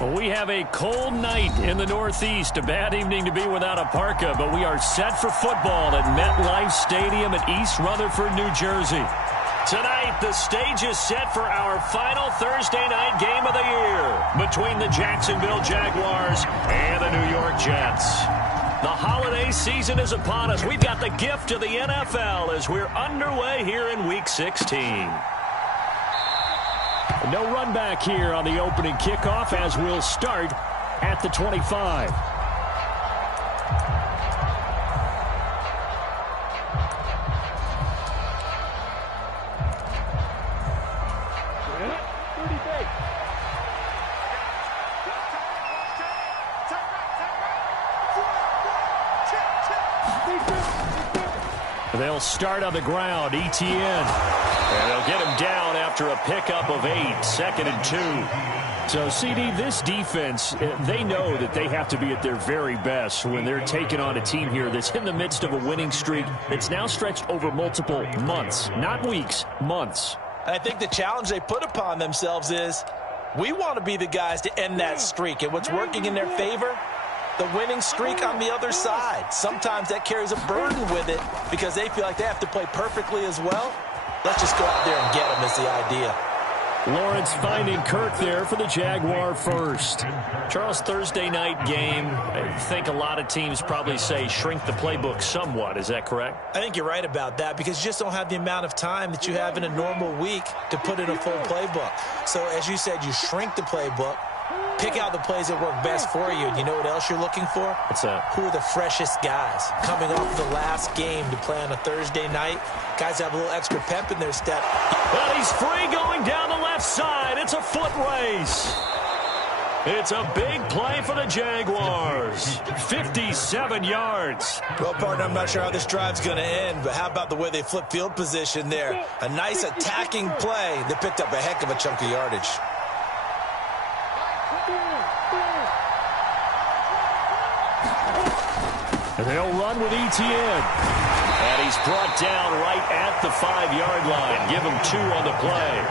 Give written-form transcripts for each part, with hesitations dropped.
Well, we have a cold night in the Northeast. A bad evening to be without a parka, but we are set for football at MetLife Stadium in East Rutherford, New Jersey. Tonight, the stage is set for our final Thursday night game of the year between the Jacksonville Jaguars and the New York Jets. The holiday season is upon us. We've got the gift of the NFL as we're underway here in Week 16. No run back here on the opening kickoff as we'll start at the 25. They'll start on the ground. ETN. And they'll get him down after a pickup of 8, 2nd and 2. So, CD, this defense, they know that they have to be at their very best when they're taking on a team here that's in the midst of a winning streak that's now stretched over multiple months. Not weeks, months. I think the challenge they put upon themselves is we want to be the guys to end that streak. And what's working in their favor? The winning streak on the other side. Sometimes that carries a burden with it because they feel like they have to play perfectly as well. Let's just go out there and get them is the idea. Lawrence finding Kirk there for the Jaguar first. Charles, Thursday night game, I think a lot of teams probably say shrink the playbook somewhat. Is that correct? I think you're right about that because you just don't have the amount of time that you have in a normal week to put in a full playbook. So as you said, you shrink the playbook. Pick out the plays that work best for you. And you know what else you're looking for? What's that? Who are the freshest guys coming off the last game to play on a Thursday night? Guys have a little extra pep in their step. Well, he's free going down the left side. It's a foot race. It's a big play for the Jaguars. 57 yards. Well, partner, I'm not sure how this drive's going to end, but how about the way they flip field position there? A nice attacking play. They picked up a heck of a chunk of yardage. And they'll run with ETN. And he's brought down right at the 5-yard line. Give him 2 on the play.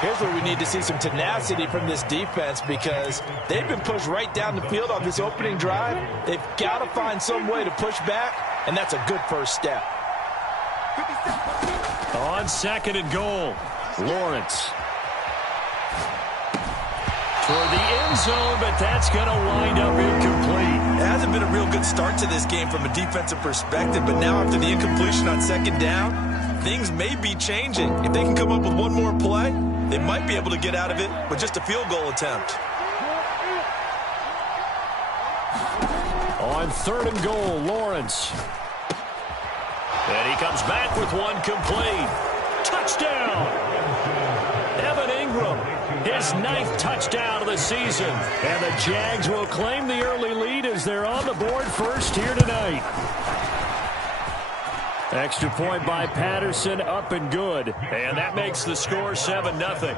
Here's where we need to see some tenacity from this defense because they've been pushed right down the field on this opening drive. They've got to find some way to push back, and that's a good first step. On 2nd and goal, Lawrence. For the end zone, but that's going to wind up incomplete. It hasn't been a real good start to this game from a defensive perspective, but now after the incompletion on 2nd down, things may be changing. If they can come up with one more play, they might be able to get out of it with just a field goal attempt. On 3rd and goal, Lawrence. And he comes back with one complete. Touchdown! Evan Ingram, his 9th touchdown of the season. And the Jags will claim the early lead as they're on the board first here tonight. Extra point by Patterson, up and good. And that makes the score 7-0.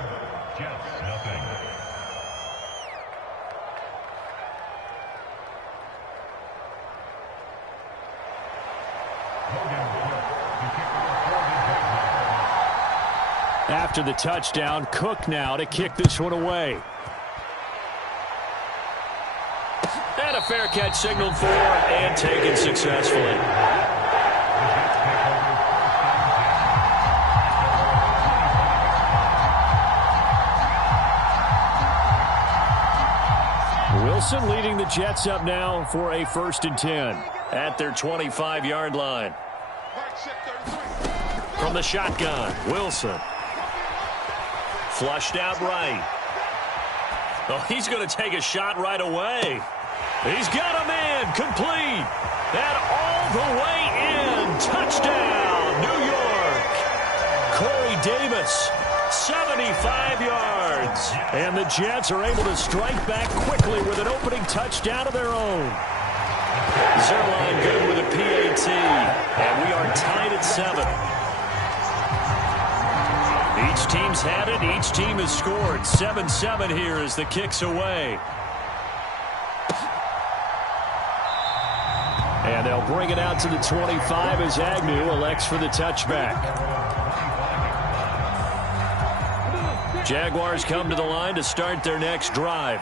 After the touchdown, Cook now to kick this one away. And a fair catch signaled for and taken successfully. Wilson leading the Jets up now for a 1st and 10 at their 25-yard line. From the shotgun, Wilson. Flushed out right. Oh, he's going to take a shot right away. He's got a man complete. And all the way in. Touchdown, New York. Corey Davis, 75 yards. And the Jets are able to strike back quickly with an opening touchdown of their own. Zerline good with a PAT. And we are tied at 7. Each team's had it. Each team has scored. 7-7 here as the kick's away. And they'll bring it out to the 25 as Agnew elects for the touchback. Jaguars come to the line to start their next drive.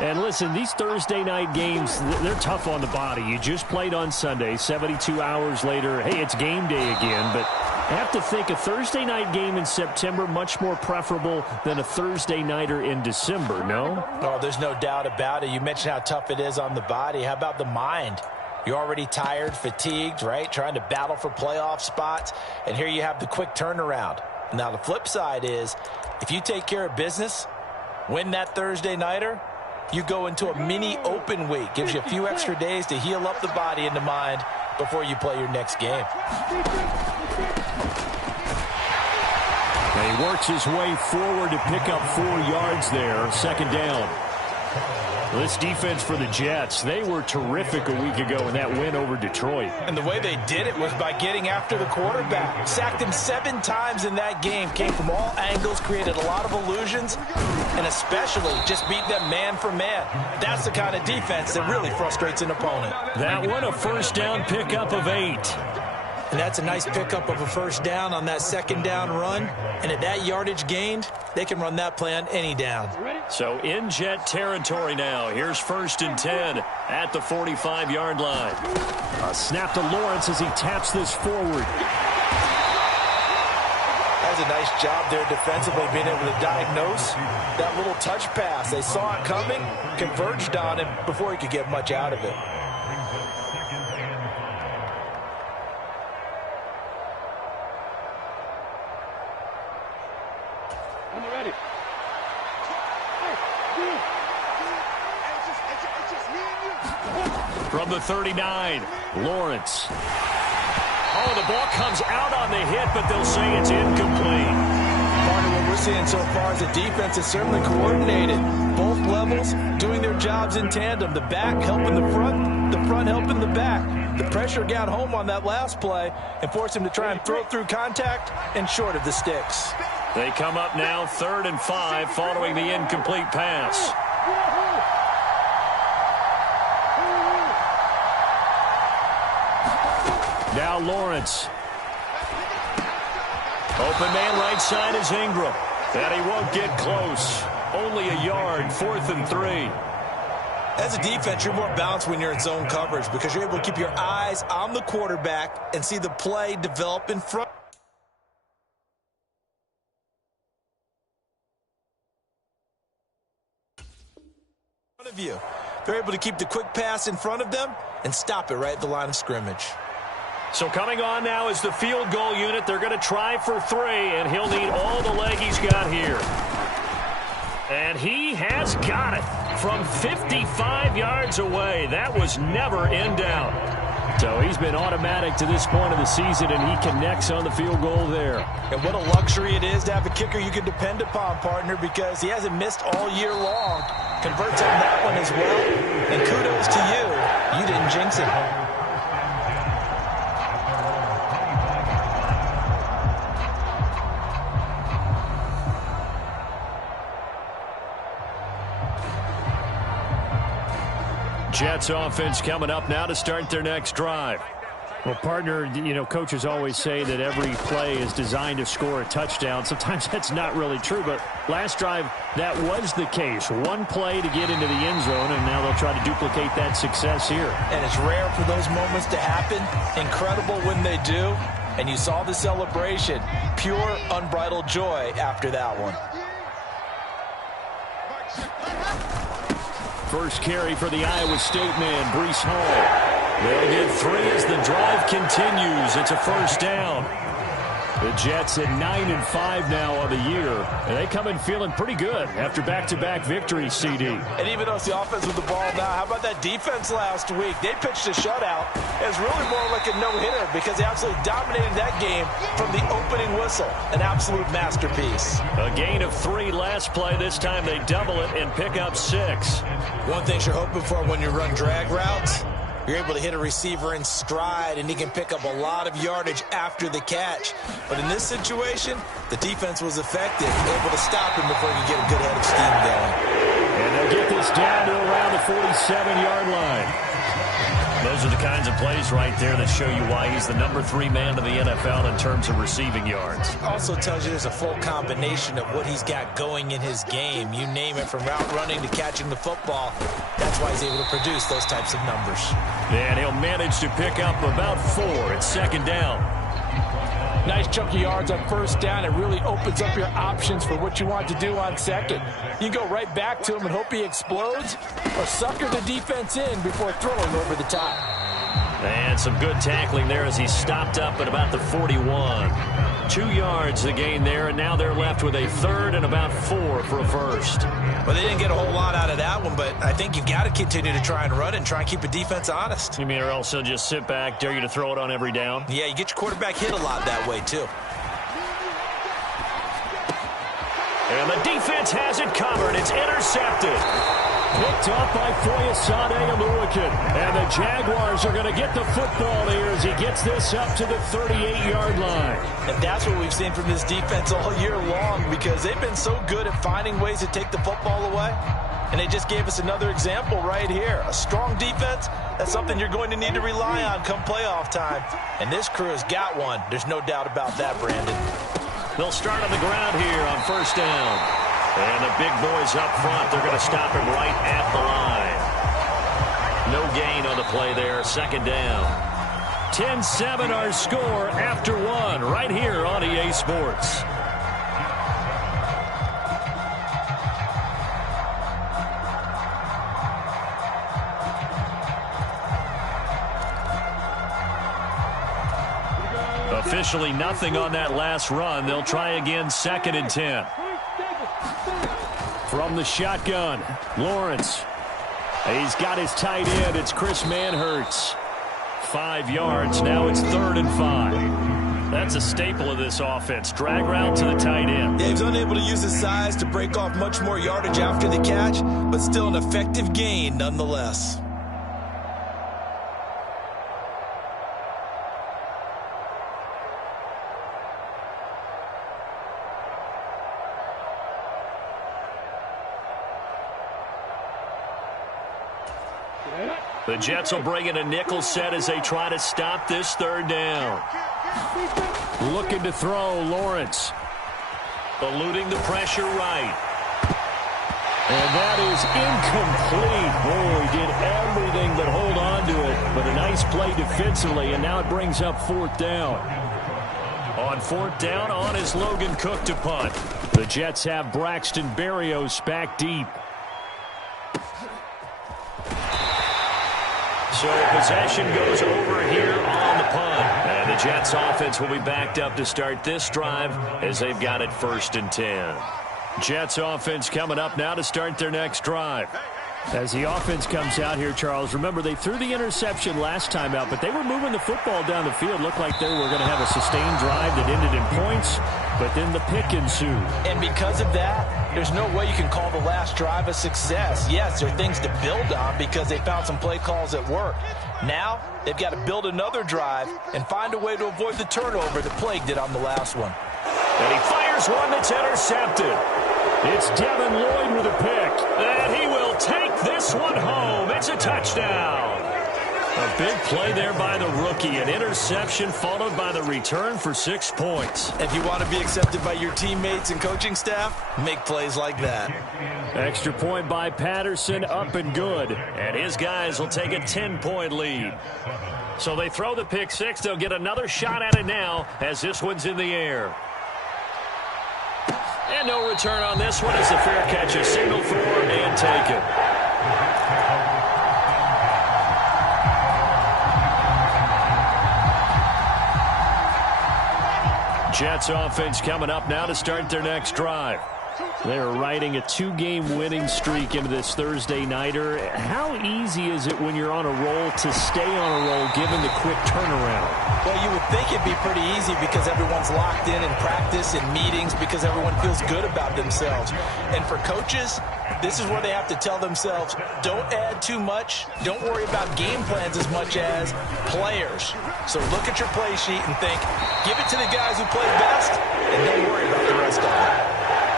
And listen, these Thursday night games, they're tough on the body. You just played on Sunday, 72 hours later, hey, it's game day again. But I have to think a Thursday night game in September much more preferable than a Thursday nighter in December, no? Oh, there's no doubt about it. You mentioned how tough it is on the body. How about the mind? You're already tired, fatigued, right? Trying to battle for playoff spots. And here you have the quick turnaround. Now, the flip side is, if you take care of business, win that Thursday nighter, you go into a mini open week. Gives you a few extra days to heal up the body and the mind before you play your next game. And he works his way forward to pick up 4 yards there. Second down. This defense for the Jets, they were terrific a week ago in that win over Detroit. And the way they did it was by getting after the quarterback. Sacked him 7 times in that game. Came from all angles, created a lot of illusions, and especially just beat them man for man. That's the kind of defense that really frustrates an opponent. That one, a first down pickup of 8. And that's a nice pickup of a first down on that second down run. And at that yardage gained, they can run that play on any down. So in Jet territory now. Here's 1st and 10 at the 45-yard line. A snap to Lawrence as he taps this forward. That's a nice job there defensively, being able to diagnose that little touch pass. They saw it coming, converged on him before he could get much out of it. From the 39, Lawrence. Oh, the ball comes out on the hit, but they'll say it's incomplete. Part of what we're seeing so far is the defense is certainly coordinated. Both levels doing their jobs in tandem. The back helping the front helping the back. The pressure got home on that last play and forced him to try and throw through contact and short of the sticks. They come up now 3rd and 5 following the incomplete pass. Now Lawrence. Open man right side is Ingram. And he won't get close. Only a yard, 4th and 3. As a defense, you're more balanced when you're in zone coverage because you're able to keep your eyes on the quarterback and see the play develop in front of you. They're able to keep the quick pass in front of them and stop it right at the line of scrimmage. So coming on now is the field goal unit. They're going to try for 3, and he'll need all the leg he's got here. And he has got it from 55 yards away. That was never in doubt. So he's been automatic to this point of the season, and he connects on the field goal there. And what a luxury it is to have a kicker you can depend upon, partner, because he hasn't missed all year long. Converts on that one as well. And kudos to you. You didn't jinx it. Jets offense coming up now to start their next drive. Well, partner, you know, coaches always say that every play is designed to score a touchdown. Sometimes that's not really true, but last drive, that was the case. One play to get into the end zone, and now they'll try to duplicate that success here. And it's rare for those moments to happen. Incredible when they do. And you saw the celebration. Pure, unbridled joy after that one. First carry for the Iowa State man, Breece Hall. They'll get 3 as the drive continues. It's a first down. The Jets at 9-5 now on the year. And they come in feeling pretty good after back-to-back victories, CD. And even though it's the offense with the ball now, how about that defense last week? They pitched a shutout. It's really more like a no-hitter because they absolutely dominated that game from the opening whistle. An absolute masterpiece. A gain of 3 last play. This time they double it and pick up 6. One thing you're hoping for when you run drag routes, you're able to hit a receiver in stride, and he can pick up a lot of yardage after the catch. But in this situation, the defense was effective, able to stop him before he could get a good head of steam going. And they'll get this down to around the 47-yard line. Those are the kinds of plays right there that show you why he's the number 3 man in the NFL in terms of receiving yards. Also tells you there's a full combination of what he's got going in his game. You name it, from route running to catching the football. That's why he's able to produce those types of numbers. And he'll manage to pick up about 4. It's second down. Nice chunk of yards on first down. It really opens up your options for what you want to do on second. You can go right back to him and hope he explodes, or sucker the defense in before throwing over the top. And some good tackling there as he stopped up at about the 41. 2 yards the gain there, and now they're left with a third and about 4 for a first. Well, they didn't get a whole lot out of that one, but I think you've got to continue to try and run and try and keep the defense honest. You mean, or else he'll just sit back, dare you to throw it on every down? Yeah, you get your quarterback hit a lot that way, too. And the defense has it covered. It's intercepted. Picked off by Foyesade Aluakin. And the Jaguars are going to get the football here as he gets this up to the 38-yard line. And that's what we've seen from this defense all year long, because they've been so good at finding ways to take the football away. And they just gave us another example right here. A strong defense, that's something you're going to need to rely on come playoff time. And this crew has got one. There's no doubt about that, Brandon. They'll start on the ground here on first down. And the big boys up front, they're going to stop him right at the line. No gain on the play there, second down. 10-7 our score after 1 right here on EA Sports. Officially nothing on that last run. They'll try again, 2nd and 10. From the shotgun, Lawrence. He's got his tight end. It's Chris Manhertz. 5 yards. Now it's 3rd and 5. That's a staple of this offense. Drag route to the tight end. Yeah, he's unable to use his size to break off much more yardage after the catch, but still an effective gain nonetheless. The Jets will bring in a nickel set as they try to stop this 3rd down. Looking to throw, Lawrence. Eluding the pressure right. And that is incomplete. Oh, he did everything but hold on to it. But a nice play defensively, and now it brings up 4th down. On 4th down, on is Logan Cook to punt. The Jets have Braxton Berrios back deep. So possession goes over here on the punt. And the Jets offense will be backed up to start this drive as they've got it 1st and 10. Jets offense coming up now to start their next drive. As the offense comes out here, Charles, remember they threw the interception last time out, but they were moving the football down the field. Looked like they were going to have a sustained drive that ended in points, but then the pick ensued. And because of that, there's no way you can call the last drive a success. Yes, there are things to build on because they found some play calls that work. Now, they've got to build another drive and find a way to avoid the turnover that plagued it on the last one. And he fires one that's intercepted. It's Devin Lloyd with a pick. And he will take this one home. It's a touchdown. A big play there by the rookie. An interception followed by the return for 6 points. If you want to be accepted by your teammates and coaching staff, make plays like that. Extra point by Patterson, up and good. And his guys will take a 10-point lead. So they throw the pick 6. They'll get another shot at it now as this one's in the air. And no return on this one as the fair catch is signaled for and taken. Jets offense coming up now to start their next drive. They're riding a 2-game winning streak into this Thursday nighter. How easy is it when you're on a roll to stay on a roll given the quick turnaround? Well, you would think it'd be pretty easy because everyone's locked in practice and meetings because everyone feels good about themselves. And for coaches, this is where they have to tell themselves, don't add too much. Don't worry about game plans as much as players. So look at your play sheet and think, give it to the guys who play best and don't worry about the rest of it.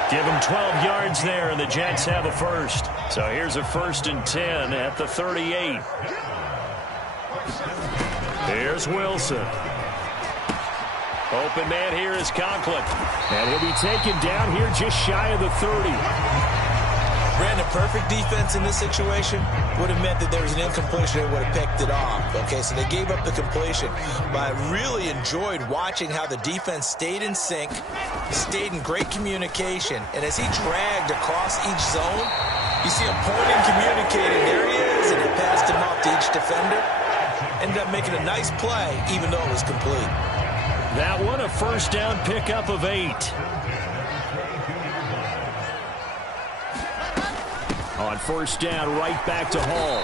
Give them 12 yards there, and the Jets have a first. So here's a 1st and 10 at the 38. Here's Wilson. Open man here is Conklin. And he'll be taken down here just shy of the 30. Brandon, perfect defense in this situation would have meant that there was an incompletion and would have picked it off. Okay, so they gave up the completion. But I really enjoyed watching how the defense stayed in sync, stayed in great communication. And as he dragged across each zone, you see him pointing, communicating. There he is, and he passed him off to each defender. Ended up making a nice play, even though it was complete. That one a first down pickup of 8. On first down, right back to Hall.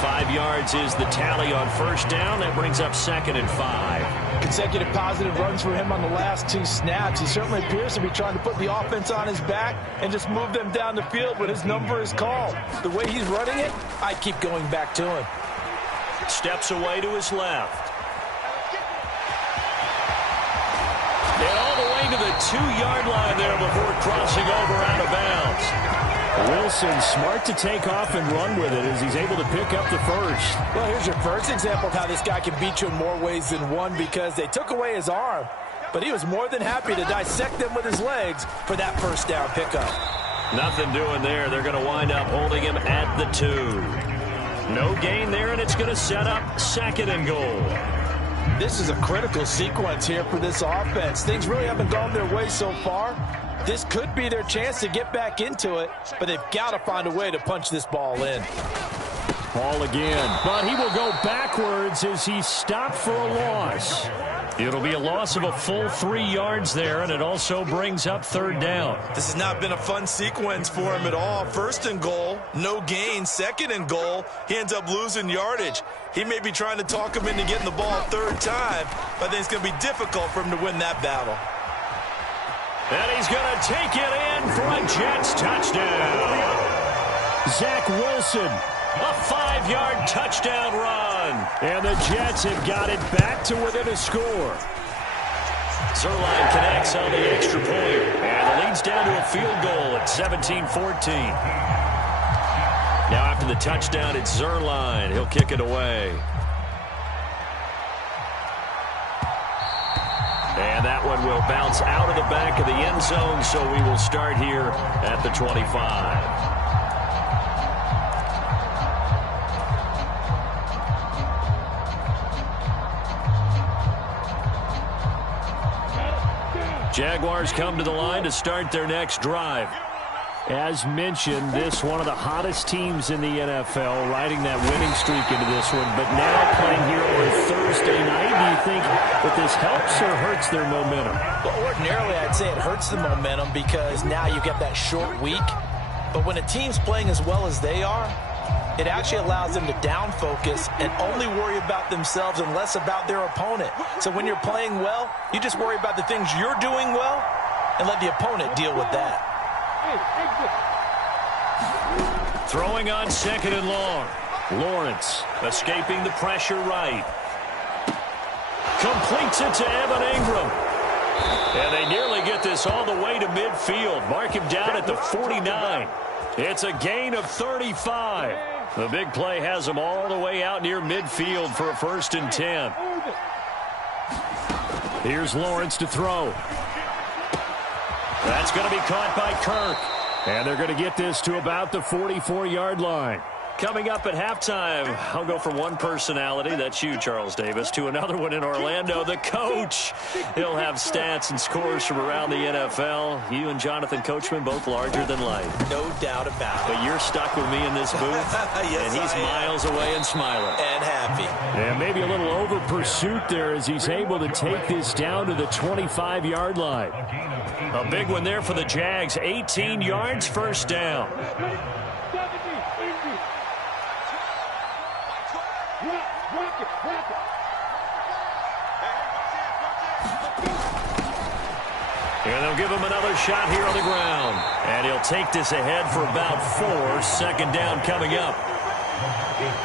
5 yards is the tally on first down. That brings up 2nd and 5. Consecutive positive runs for him on the last 2 snaps. He certainly appears to be trying to put the offense on his back and just move them down the field, but his number is called. The way he's running it, I keep going back to him. Steps away to his left. And all the way to the 2-yard line there before crossing over out of bounds. Wilson smart to take off and run with it as he's able to pick up the first. Well, here's your first example of how this guy can beat you in more ways than one, because they took away his arm, but he was more than happy to dissect them with his legs for that first down pickup. Nothing doing there. They're going to wind up holding him at the 2. No gain there, and it's going to set up 2nd and goal. This is a critical sequence here for this offense. Things really haven't gone their way so far. This could be their chance to get back into it, but they've got to find a way to punch this ball in. Ball again, but he will go backwards as he stopped for a loss. It'll be a loss of a full 3 yards there, and it also brings up 3rd down. This has not been a fun sequence for him at all. 1st and goal, no gain. 2nd and goal, he ends up losing yardage. He may be trying to talk him into getting the ball a 3rd time, but I think it's going to be difficult for him to win that battle. And he's going to take it in for a Jets touchdown. Zach Wilson. A 5-yard touchdown run. And the Jets have got it back to within a score. Zuerlein connects on the extra point. And the lead's down to a field goal at 17-14. Now after the touchdown, it's Zuerlein. He'll kick it away. And that one will bounce out of the back of the end zone, so we will start here at the 25. Jaguars come to the line to start their next drive. As mentioned, this one of the hottest teams in the NFL, riding that winning streak into this one, but now playing here on Thursday night. Do you think that this helps or hurts their momentum? Well, ordinarily, I'd say it hurts the momentum because now you get that short week. But when a team's playing as well as they are, it actually allows them to down focus and only worry about themselves and less about their opponent. So when you're playing well, you just worry about the things you're doing well and let the opponent deal with that. Throwing on 2nd and long. Lawrence escaping the pressure right. Completes it to Evan Ingram. And they nearly get this all the way to midfield. Mark him down at the 49. It's a gain of 35. The big play has them all the way out near midfield for a 1st and 10. Here's Lawrence to throw. That's going to be caught by Kirk. And they're going to get this to about the 44-yard line. Coming up at halftime, I'll go from one personality, that's you, Charles Davis, to another one in Orlando, the coach. He'll have stats and scores from around the NFL. You and Jonathan Coachman, both larger than life. No doubt about it. But you're stuck with me in this booth, yes, and he's miles away and smiling. And happy. And maybe a little over pursuit there as he's able to take this down to the 25-yard line. A big one there for the Jags, 18 yards, 1st down. And they'll give him another shot here on the ground. And he'll take this ahead for about 4. 2nd down coming up.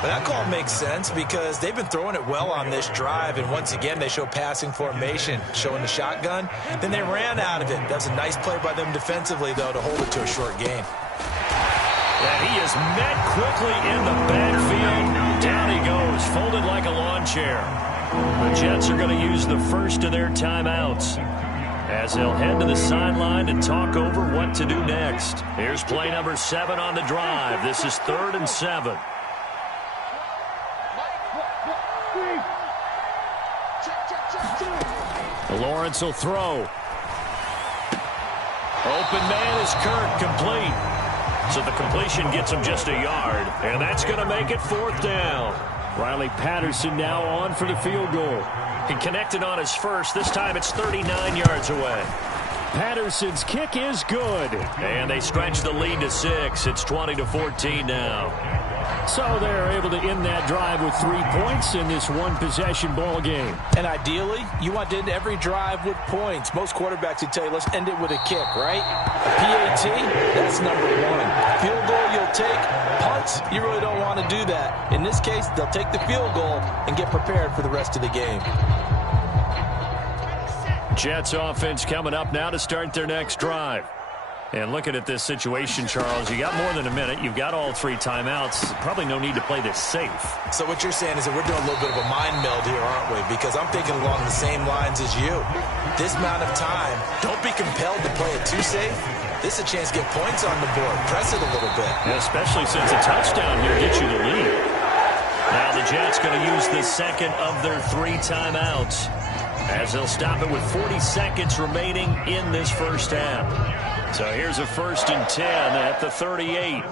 But that call makes sense because they've been throwing it well on this drive. And once again, they show passing formation, showing the shotgun. Then they ran out of it. That's a nice play by them defensively, though, to hold it to a short gain. And he is met quickly in the backfield. Down he he goes, folded like a lawn chair. The Jets are going to use the first of their timeouts as they'll head to the sideline and talk over what to do next. Here's play number 7 on the drive. This is 3rd and 7. Lawrence will throw. Open man is Kirk, complete. So the completion gets him just a yard, and that's going to make it 4th down. Riley Patterson now on for the field goal. He connected on his first. This time it's 39 yards away. Patterson's kick is good. And they stretch the lead to 6. It's 20-14 now. So they're able to end that drive with 3 points in this one-possession ball game. And ideally, you want to end every drive with points. Most quarterbacks would tell you, let's end it with a kick, right? A PAT, that's number 1. Field goal, you'll take. Punts, you really don't want to do that. In this case, they'll take the field goal and get prepared for the rest of the game. Jets offense coming up now to start their next drive. And looking at this situation, Charles, you got more than a minute. You've got all 3 timeouts. Probably no need to play this safe. So what you're saying is that we're doing a little bit of a mind meld here, aren't we? Because I'm thinking along the same lines as you. This amount of time, don't be compelled to play it too safe. This is a chance to get points on the board. Press it a little bit. Yeah, especially since a touchdown here gets you the lead. Now the Jets going to use the second of their 3 timeouts as they'll stop it with 40 seconds remaining in this first half. So here's a 1st and 10 at the 38.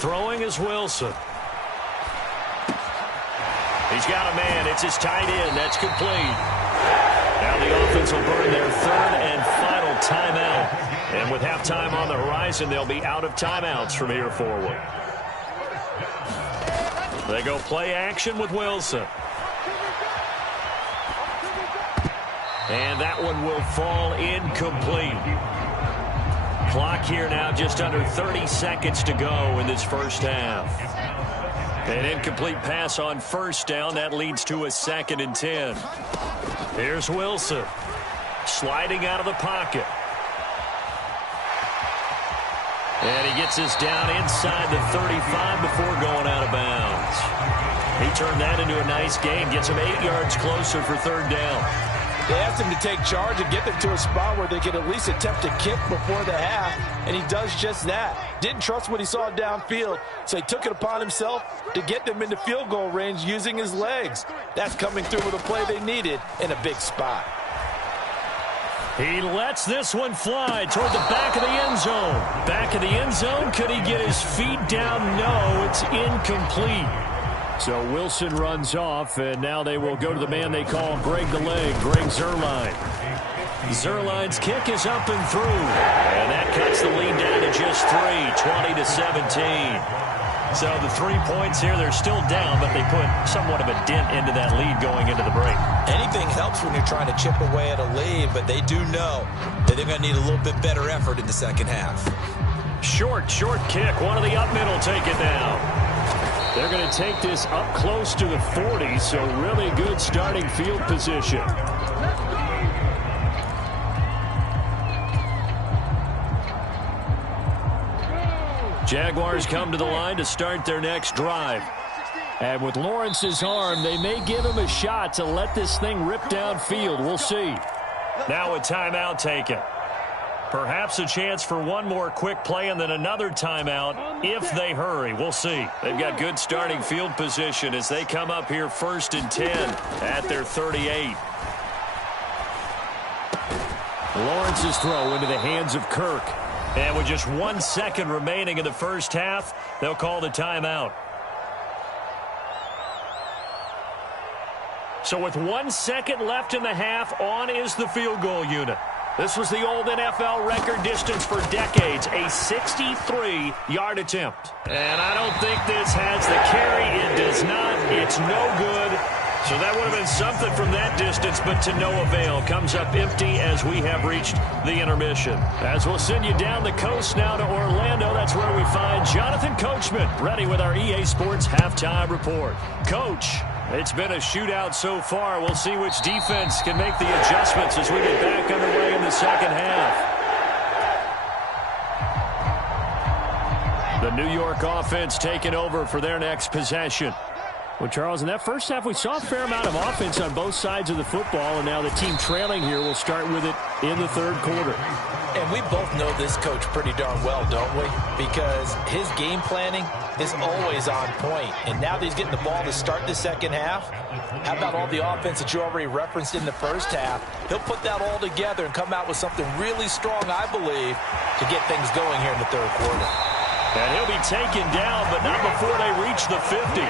Throwing is Wilson. He's got a man. It's his tight end. That's complete. Now the offense will burn their 3rd and final timeout. And with halftime on the horizon, they'll be out of timeouts from here forward. They go play action with Wilson. And that one will fall incomplete. Clock here now just under 30 seconds to go in this first half. An incomplete pass on 1st down. That leads to a 2nd and 10. Here's Wilson. Sliding out of the pocket. And he gets this down inside the 35 before going out of bounds. He turned that into a nice gain. Gets him 8 yards closer for 3rd down. They asked him to take charge and get them to a spot where they could at least attempt a kick before the half, and he does just that. Didn't trust what he saw downfield, so he took it upon himself to get them into field goal range using his legs. That's coming through with a play they needed in a big spot. He lets this one fly toward the back of the end zone. Back of the end zone, could he get his feet down? No, it's incomplete. So Wilson runs off, and now they will go to the man they call Greg the Leg, Greg Zuerlein. Zuerlein's kick is up and through. And that cuts the lead down to just 3, 20-17. So the 3 points here, they're still down, but they put somewhat of a dent into that lead going into the break. Anything helps when you're trying to chip away at a lead, but they do know that they're going to need a little bit better effort in the second half. Short kick. One of the up middle take it down. They're going to take this up close to the 40, so really good starting field position. Jaguars come to the line to start their next drive. And with Lawrence's arm, they may give him a shot to let this thing rip downfield. We'll see. Now a timeout taken. Perhaps a chance for one more quick play and then another timeout if they hurry. We'll see. They've got good starting field position as they come up here 1st and 10 at their 38. Lawrence's throw into the hands of Kirk. And with just 1 second remaining in the first half, they'll call the timeout. So with 1 second left in the half, on is the field goal unit. This was the old NFL record distance for decades, a 63-yard attempt. And I don't think this has the carry. It does not. It's no good. So that would have been something from that distance, but to no avail. Comes up empty as we have reached the intermission. As we'll send you down the coast now to Orlando, that's where we find Jonathan Coachman, ready with our EA Sports Halftime Report. Coach, it's been a shootout so far. We'll see which defense can make the adjustments as we get back underway in the second half. The New York offense taking over for their next possession. Well, Charles, in that first half, we saw a fair amount of offense on both sides of the football, and now the team trailing here will start with it in the third quarter. And we both know this coach pretty darn well, don't we? Because his game planning is always on point. And now that he's getting the ball to start the second half, how about all the offense that you already referenced in the first half? He'll put that all together and come out with something really strong, I believe, to get things going here in the third quarter. And he'll be taken down, but not before they reach the 50.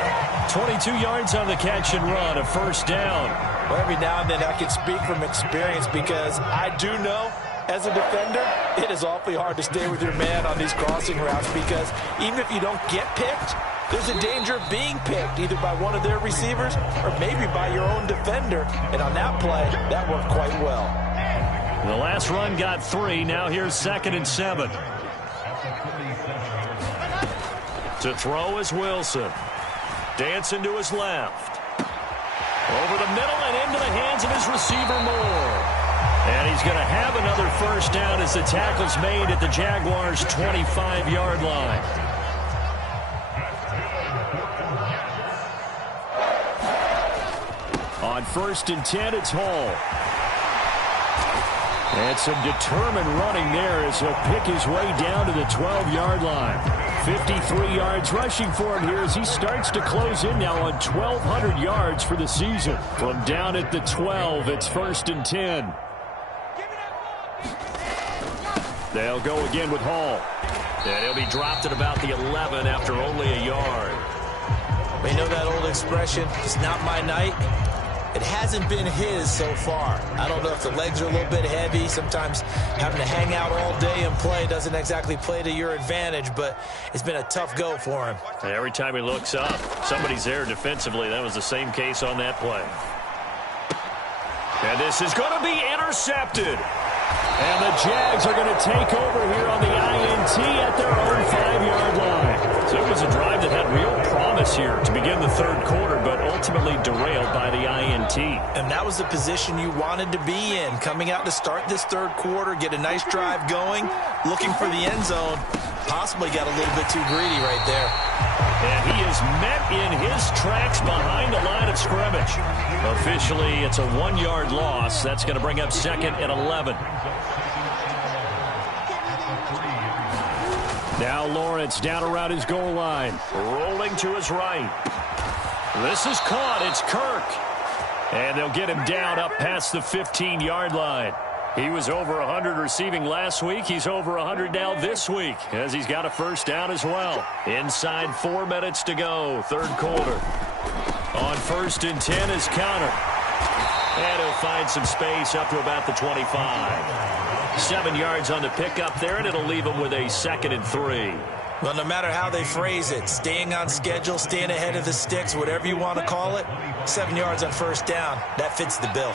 22 yards on the catch and run, a first down. Well, every now and then I can speak from experience because I do know, as a defender, it is awfully hard to stay with your man on these crossing routes because even if you don't get picked, there's a danger of being picked either by one of their receivers or maybe by your own defender. And on that play, that worked quite well. The last run got 3. Now here's 2nd and 7. To throw is Wilson. Dancing to his left. Over the middle and into the hands of his receiver Moore. And he's going to have another first down as the tackle's made at the Jaguars' 25-yard line. On 1st and 10, it's Hall. And some determined running there as he'll pick his way down to the 12-yard line. 53 yards rushing for him here as he starts to close in now on 1,200 yards for the season. From down at the 12, it's 1st and 10. They'll go again with Hall. And he'll be dropped at about the 11 after only a yard. You know that old expression, it's not my night? It hasn't been his so far. I don't know if the legs are a little bit heavy. Sometimes having to hang out all day and play doesn't exactly play to your advantage, but it's been a tough go for him. And every time he looks up, somebody's there defensively. That was the same case on that play. And this is going to be intercepted. And the Jags are going to take over here on the INT at their own 5-yard line. So it was a drive that had real promise here to begin the third quarter, but ultimately derailed by the INT. And that was the position you wanted to be in, coming out to start this third quarter, get a nice drive going, looking for the end zone. Possibly got a little bit too greedy right there. And he is met in his tracks behind the line of scrimmage. Officially, it's a 1-yard loss. That's going to bring up 2nd and 11. Now Lawrence down around his goal line. Rolling to his right. This is caught. It's Kirk. And they'll get him down up past the 15-yard line. He was over 100 receiving last week. He's over 100 now this week as he's got a first down as well. Inside 4 minutes to go, third quarter. On 1st and 10 is Counter. And he'll find some space up to about the 25. 7 yards on the pickup there, and it'll leave him with a 2nd and 3. Well, no matter how they phrase it, staying on schedule, staying ahead of the sticks, whatever you want to call it, 7 yards on first down, that fits the bill.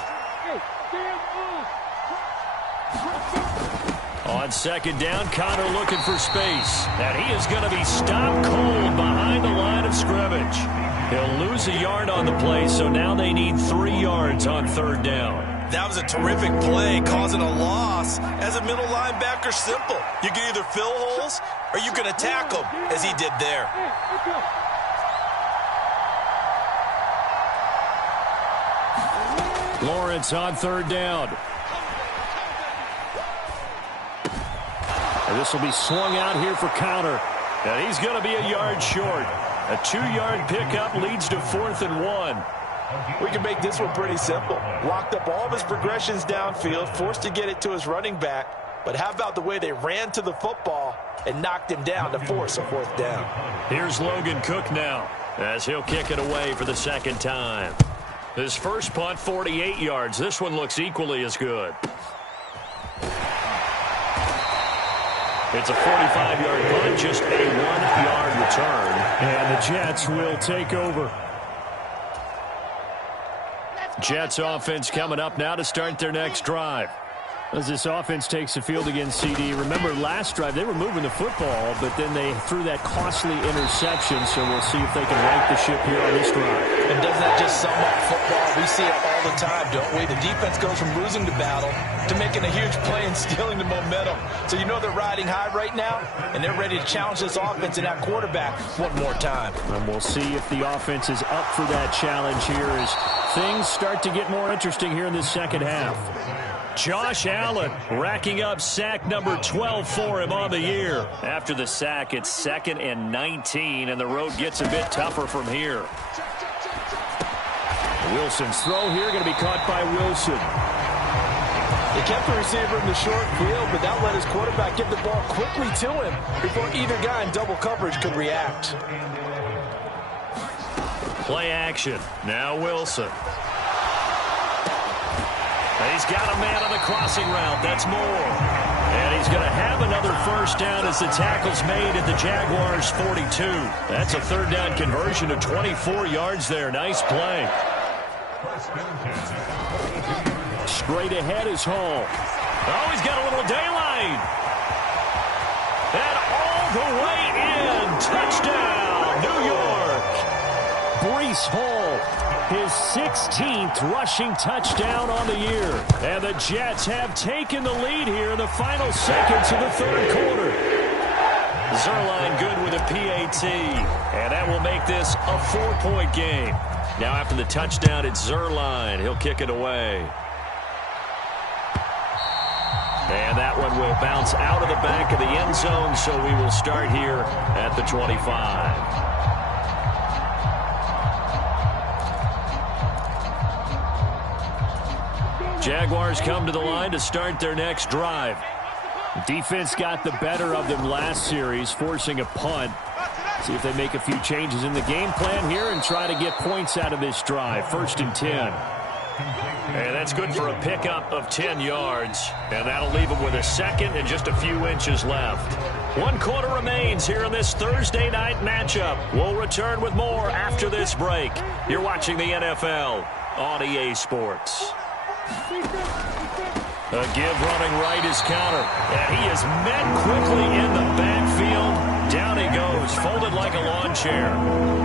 On 2nd down, Connor looking for space. And he is going to be stopped cold behind the line of scrimmage. He'll lose a yard on the play, so now they need 3 yards on 3rd down. That was a terrific play, causing a loss. As a middle linebacker, simple. You can either fill holes or you can attack them, as he did there. Lawrence on 3rd down. And this will be swung out here for Counter. And he's going to be a yard short. A 2-yard pickup leads to 4th and 1. We can make this one pretty simple. Locked up all of his progressions downfield, forced to get it to his running back. But how about the way they ran to the football and knocked him down to force a 4th down? Here's Logan Cook now as he'll kick it away for the 2nd time. His first punt, 48 yards. This one looks equally as good. It's a 45-yard punt, just a 1-yard return. And the Jets will take over. Jets offense coming up now to start their next drive. As this offense takes the field against CD, remember last drive they were moving the football, but then they threw that costly interception, so we'll see if they can right the ship here on this drive. And doesn't that just sum up football? We see it all the time, don't we? The defense goes from losing the battle to making a huge play and stealing the momentum. So you know they're riding high right now, and they're ready to challenge this offense and that quarterback one more time. And we'll see if the offense is up for that challenge here as things start to get more interesting here in this second half. Josh Allen racking up sack number 12 for him on the year. After the sack, it's 2nd and 19, and the road gets a bit tougher from here. Wilson's throw here going to be caught by Wilson. They kept the receiver in the short field, but that let his quarterback get the ball quickly to him before either guy in double coverage could react. Play action. Now Wilson. He's got a man on the crossing route. That's Moore. And he's going to have another first down as the tackle's made at the Jaguars' 42. That's a third down conversion of 24 yards there. Nice play. Straight ahead is Hall. Oh, he's got a little daylight. And all the way in. Touchdown, New York. Breece Hall, his 16th rushing touchdown on the year. And the Jets have taken the lead here in the final seconds of the third quarter. Zuerlein good with a PAT. And that will make this a 4-point game. Now after the touchdown, it's Zuerlein. He'll kick it away. And that one will bounce out of the back of the end zone, so we will start here at the 25. Jaguars come to the line to start their next drive. Defense got the better of them last series, forcing a punt. See if they make a few changes in the game plan here and try to get points out of this drive. 1st and 10. And that's good for a pickup of 10 yards. And that'll leave them with a second and just a few inches left. 1 quarter remains here in this Thursday night matchup. We'll return with more after this break. You're watching the NFL on EA Sports. A give running right is counter. And he is met quickly in the backfield. Down he goes, folded like a lawn chair.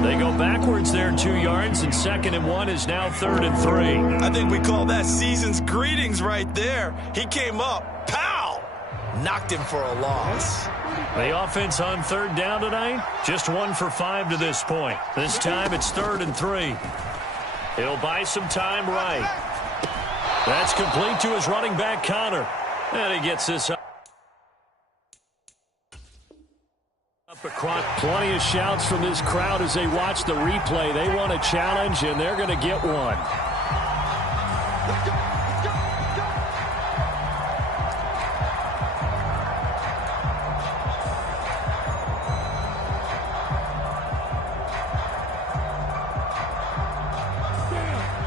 They go backwards there 2 yards, and 2nd and 1 is now 3rd and 3. I think we call that season's greetings right there. He came up, pow! Knocked him for a loss. The offense on 3rd down tonight, just 1 for 5 to this point. This time it's 3rd and 3. He'll buy some time right. That's complete to his running back, Connor. And he gets this up across. Plenty of shouts from this crowd as they watch the replay. They want a challenge, and they're going to get one.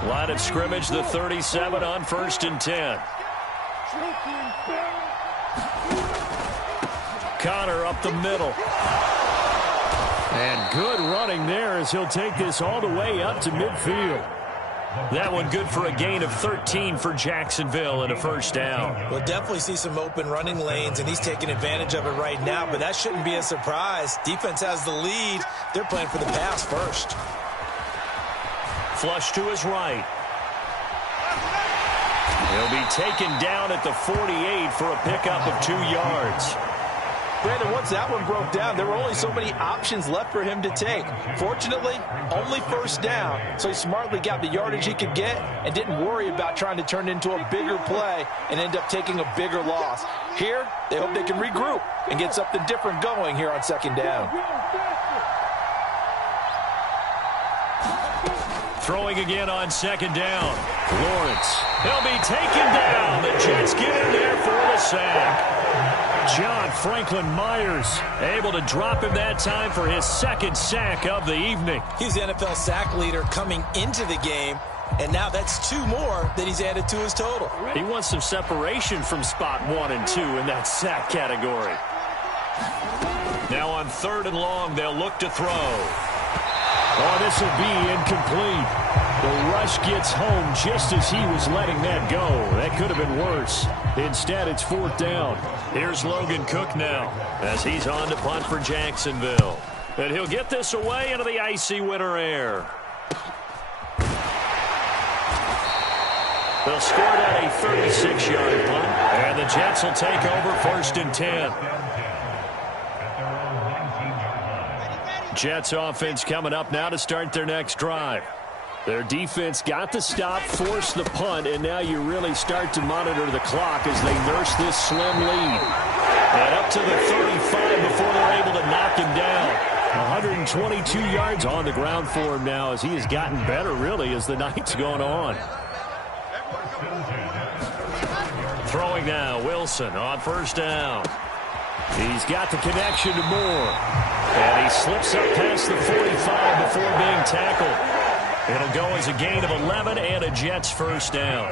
Line of scrimmage, the 37 on 1st and 10. Connor up the middle. And good running there as he'll take this all the way up to midfield. That one good for a gain of 13 for Jacksonville and a first down. We'll definitely see some open running lanes, and he's taking advantage of it right now, but that shouldn't be a surprise. Defense has the lead. They're playing for the pass first. Flush to his right. He'll be taken down at the 48 for a pickup of 2 yards. Brandon, once that one broke down, there were only so many options left for him to take. Fortunately, only first down, so he smartly got the yardage he could get and didn't worry about trying to turn it into a bigger play and end up taking a bigger loss. Here, they hope they can regroup and get something different going here on 2nd down. Throwing again on 2nd down. Lawrence. He'll be taken down. The Jets get in there for the sack. John Franklin Myers able to drop him that time for his 2nd sack of the evening. He's the NFL sack leader coming into the game, and now that's 2 more that he's added to his total. He wants some separation from spot 1 and 2 in that sack category. Now on 3rd and long, they'll look to throw. Oh, this will be incomplete. The right rush gets home just as he was letting that go. That could have been worse. Instead, it's 4th down. Here's Logan Cook now as he's on to punt for Jacksonville. And he'll get this away into the icy winter air. They'll score it at a 36-yard punt. And the Jets will take over 1st and 10. Jets offense coming up now to start their next drive. Their defense got the stop, forced the punt, and now you really start to monitor the clock as they nurse this slim lead. And up to the 35 before they're able to knock him down. 122 yards on the ground for him now as he has gotten better, really, as the night's gone on. Throwing now, Wilson on 1st down. He's got the connection to Moore. And he slips up past the 45 before being tackled. It'll go as a gain of 11 and a Jets 1st down.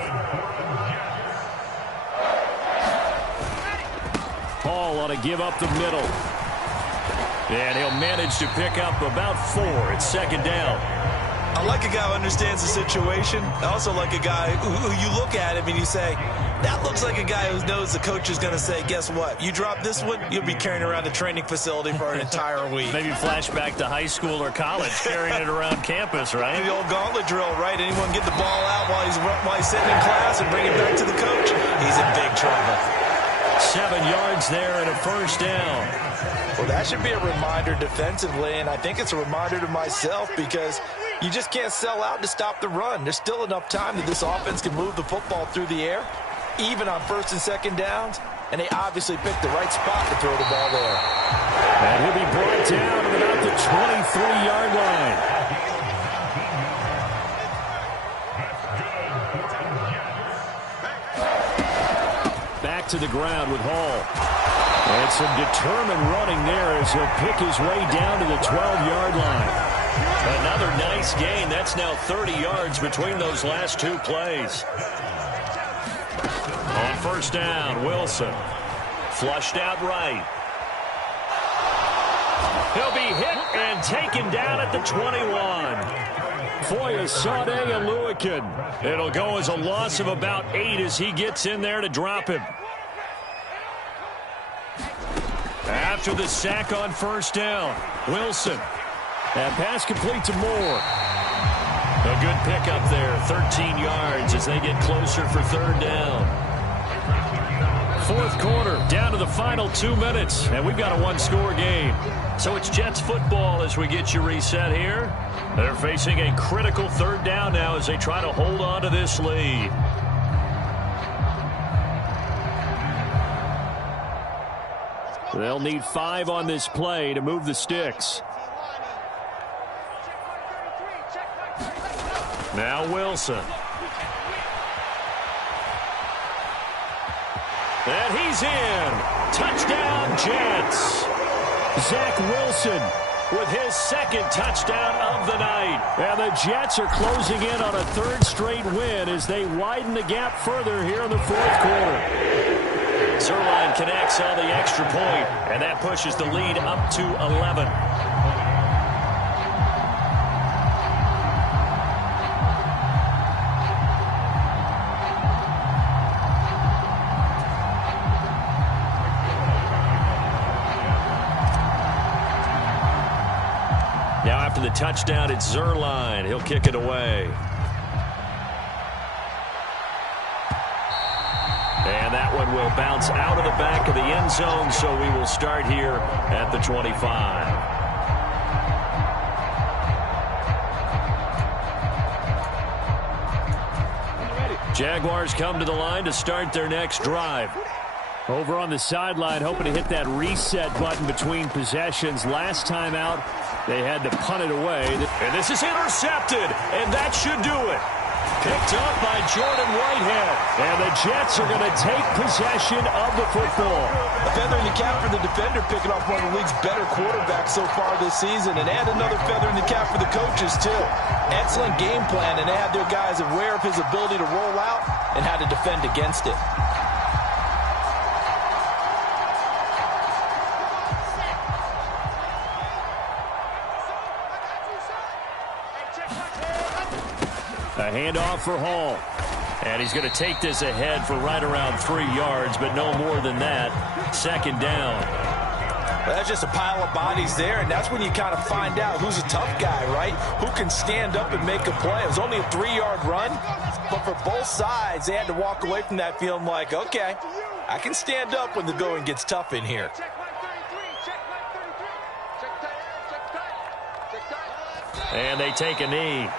Hall ought to give up the middle. And he'll manage to pick up about 4. It's 2nd down. I like a guy who understands the situation. I also like a guy who you look at him and you say, that looks like a guy who knows the coach is going to say, guess what? You drop this one, you'll be carrying around the training facility for an entire week. Maybe flashback to high school or college, carrying it around campus, right? The old gauntlet drill, right? Anyone get the ball out while he's sitting in class and bring it back to the coach? He's in big trouble. 7 yards there and a 1st down. Well, that should be a reminder defensively, and I think it's a reminder to myself because you just can't sell out to stop the run. There's still enough time that this offense can move the football through the air, even on 1st and 2nd downs, and they obviously picked the right spot to throw the ball there. And he'll be brought down at about the 23-yard line. Back to the ground with Hall. And some determined running there as he'll pick his way down to the 12-yard line. Another nice gain. That's now 30 yards between those last 2 plays. On 1st down, Wilson. Flushed out right. He'll be hit and taken down at the 21. Foyesade Aluakin. It'll go as a loss of about 8 as he gets in there to drop him. After the sack on 1st down, Wilson. And pass complete to Moore. A good pickup there, 13 yards as they get closer for 3rd down. 4th quarter, down to the final 2 minutes, and we've got a 1-score game. So it's Jets football as we get you reset here. They're facing a critical 3rd down now as they try to hold on to this lead. They'll need 5 on this play to move the sticks. Now Wilson. And he's in. Touchdown, Jets. Zach Wilson with his 2nd touchdown of the night. And the Jets are closing in on a 3rd straight win as they widen the gap further here in the 4th quarter. Zerline connects on the extra point, and that pushes the lead up to 11. Now after the touchdown, it's Zerline. He'll kick it away. And that one will bounce out of the back of the end zone, so we will start here at the 25. Jaguars come to the line to start their next drive. Over on the sideline, hoping to hit that reset button between possessions. Last time out, they had to punt it away. And this is intercepted, and that should do it. Picked up by Jordan Whitehead. And the Jets are going to take possession of the football. A feather in the cap for the defender, picking off one of the league's better quarterbacks so far this season. And add another feather in the cap for the coaches, too. Excellent game plan, and they had their guys aware of his ability to roll out and how to defend against it. A handoff for Hall. And he's going to take this ahead for right around 3 yards, but no more than that. 2nd down. Well, that's just a pile of bodies there, and that's when you kind of find out who's a tough guy, right? Who can stand up and make a play. It was only a 3-yard run, but for both sides, they had to walk away from that feeling like, okay, I can stand up when the going gets tough in here. And they take a knee.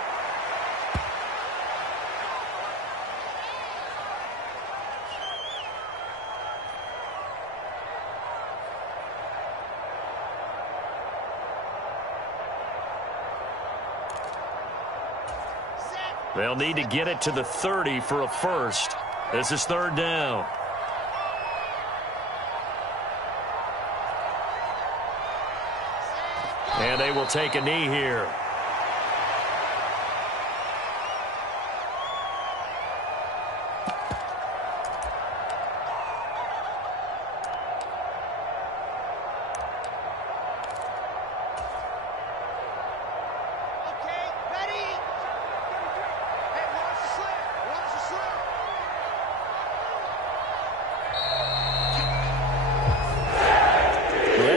They'll need to get it to the 30 for a first. This is 3rd down. And they will take a knee here.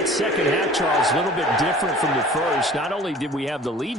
Second half, Charles, a little bit different from the first. Not only did we have the lead